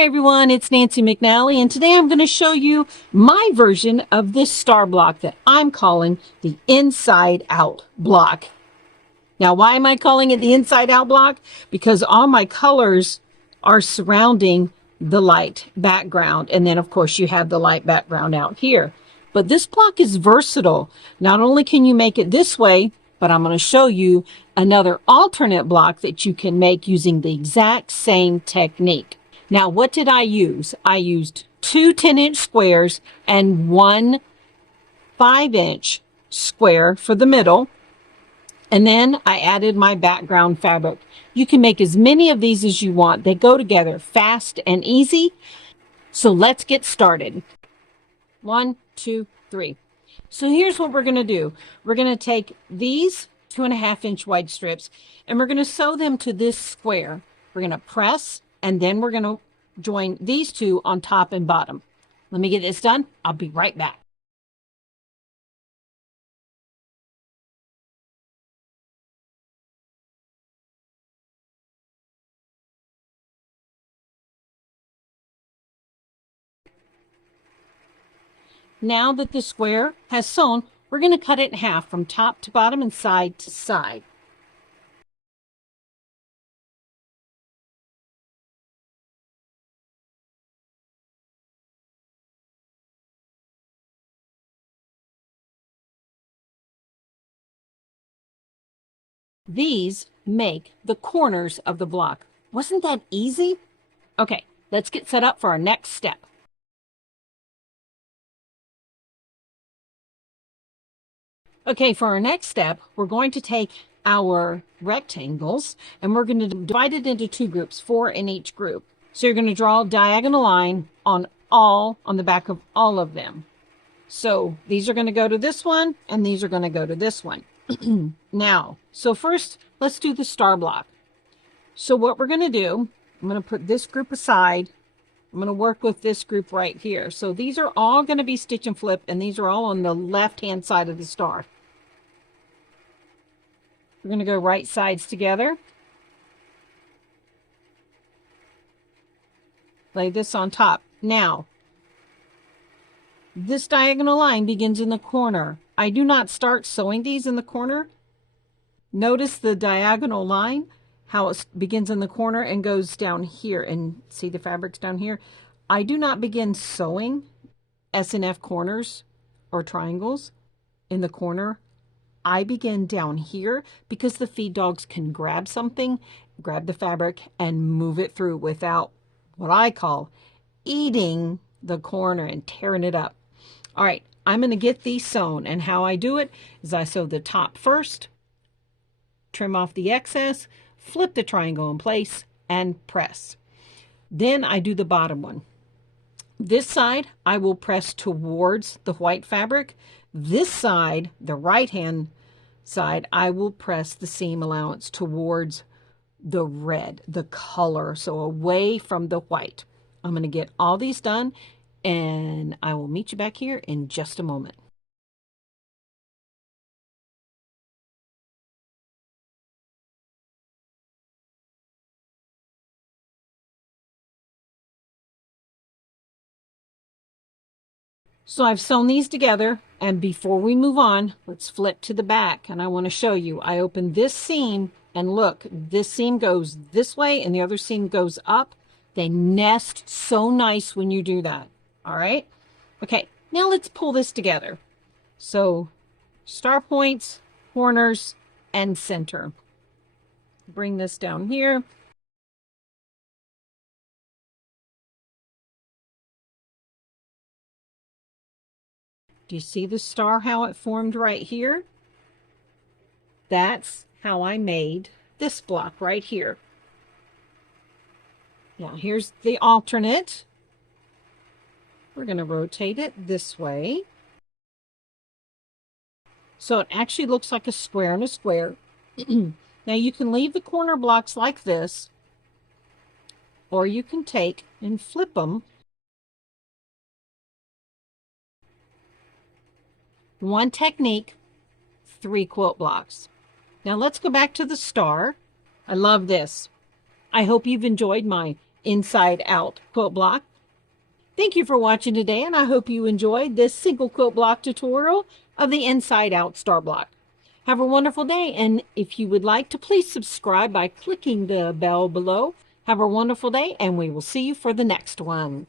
Hi everyone, it's Nancy McNally, and today I'm going to show you my version of this star block that I'm calling the Inside Out block. Now, why am I calling it the Inside Out block? Because all my colors are surrounding the light background, and then of course you have the light background out here. But this block is versatile. Not only can you make it this way, but I'm going to show you another alternate block that you can make using the exact same technique. Now, what did I use? I used two 10-inch squares and one 5-inch square for the middle. And then I added my background fabric. You can make as many of these as you want. They go together fast and easy. So let's get started. 1, 2, 3. So here's what we're going to do. We're going to take these 2.5-inch wide strips and we're going to sew them to this square. We're going to press, and then we're going to join these two on top and bottom. Let me get this done. I'll be right back. Now that the square has sewn, we're going to cut it in half from top to bottom and side to side. These make the corners of the block. Wasn't that easy? Okay, let's get set up for our next step. Okay, for our next step, we're going to take our rectangles and we're going to divide it into two groups, 4 in each group. So you're going to draw a diagonal line on the back of all of them. So these are going to go to this one and these are going to go to this one. Now, so first, let's do the star block. So what we're going to do, I'm going to put this group aside. I'm going to work with this group right here. So these are all going to be stitch and flip, and these are all on the left-hand side of the star. We're going to go right sides together. Lay this on top. Now, this diagonal line begins in the corner. I do not start sewing these in the corner. Notice the diagonal line, how it begins in the corner and goes down here, and see the fabrics down here. I do not begin sewing S&F corners or triangles in the corner. I begin down here because the feed dogs can grab something, grab the fabric and move it through without what I call eating the corner and tearing it up. All right, I'm going to get these sewn, and how I do it is I sew the top first, trim off the excess, flip the triangle in place, and press. Then I do the bottom one. This side, I will press towards the white fabric. This side, the right-hand side, I will press the seam allowance towards the red, the color, so away from the white. I'm going to get all these done, and I will meet you back here in just a moment. So I've sewn these together, and before we move on, let's flip to the back, and I want to show you. I open this seam, and look, this seam goes this way and the other seam goes up. They nest so nice when you do that. All right. Okay, now let's pull this together. So star points, corners, and center. Bring this down here. Do you see the star, how it formed right here? That's how I made this block right here. Now here's the alternate. We're going to rotate it this way. So it actually looks like a square and a square. Now you can leave the corner blocks like this, or you can take and flip them. One technique, 3 quilt blocks. Now let's go back to the star. I love this. I hope you've enjoyed my inside out quilt block. Thank you for watching today, and I hope you enjoyed this single quilt block tutorial of the inside out star block. Have a wonderful day, and if you would like to, please subscribe by clicking the bell below. Have a wonderful day, and we will see you for the next one.